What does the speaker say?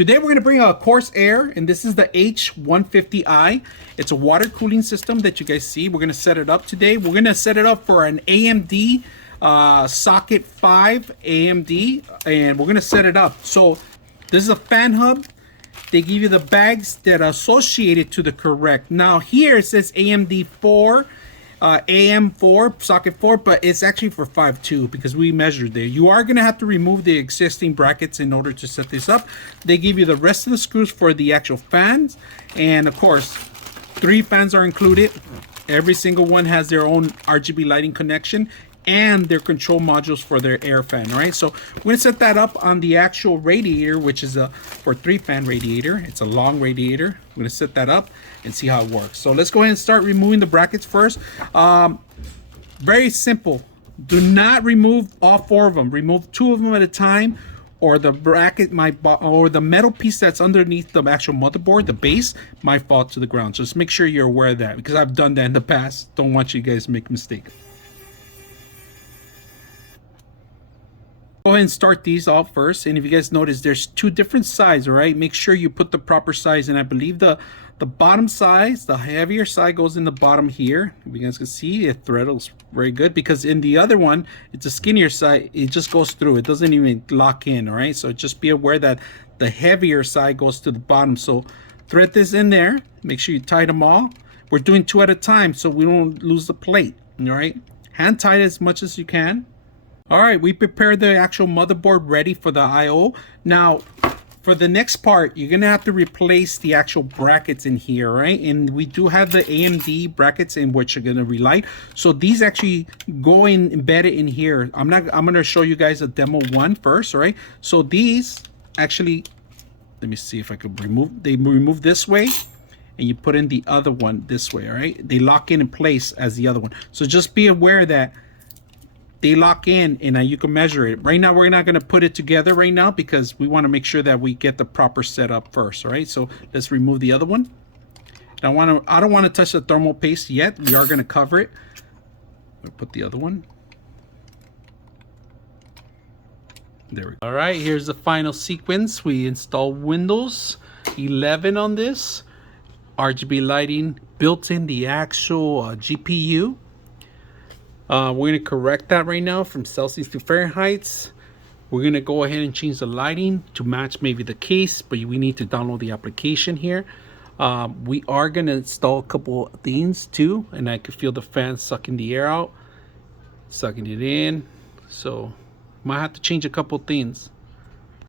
Today we're going to bring a Corsair, and this is the H150i. It's a water cooling system that you guys see. We're going to set it up today. We're going to set it up for an AMD socket 5 AMD, and we're going to set it up. So this is a fan hub. They give you the bags that are associated to the correct. Now here it says AMD 4. AM4 socket 4, but it's actually for 5.2 because we measured there. You are going to have to remove the existing brackets in order to set this up. They give you the rest of the screws for the actual fans, and of course 3 fans are included. Every single one has their own RGB lighting connection and their control modules for their air fan. Right, so we're going to set that up on the actual radiator, which is a for 3-fan radiator. It's a long radiator. We're going to set that up and see how it works. So let's go ahead and start removing the brackets first. Very simple. Do not remove all 4 of them. Remove 2 of them at a time, or the bracket or the metal piece that's underneath the actual motherboard, the base, might fall to the ground. So just make sure you're aware of that, because I've done that in the past. Don't want you guys to make a mistake. Go ahead and start these off first, and if you guys notice, there's 2 different sides. All right, make sure you put the proper size, and I believe the bottom size, the heavier side, goes in the bottom here. If you guys can see, it threads very good, because in the other one, it's a skinnier side. It just goes through. It doesn't even lock in. All right, so just be aware that the heavier side goes to the bottom. So thread this in there. Make sure you tie them all. We're doing 2 at a time so we don't lose the plate. All right, hand tie it as much as you can. All right, we prepared the actual motherboard ready for the I/O. Now, for the next part, you're gonna have to replace the actual brackets in here, right? And we do have the AMD brackets in which are gonna relight. So these actually go in embedded in here. I'm gonna show you guys a demo one first, all right? So these actually, let me see if I could remove. They remove this way, and you put in the other one this way, all right? They lock in place as the other one. So just be aware that they lock in, and you can measure it. Right now, we're not going to put it together right now because we want to make sure that we get the proper setup first. All right, so let's remove the other one. I don't want to touch the thermal paste yet. We are going to cover it. We'll put the other one. There we go. All right, here's the final sequence. We install Windows 11 on this. RGB lighting built in the actual GPU. We're going to correct that right now from Celsius to Fahrenheit. We're going to go ahead and change the lighting to match maybe the case, but we need to download the application here. We are going to install a couple of things too, and I can feel the fan sucking the air out, sucking it in. So might have to change a couple things.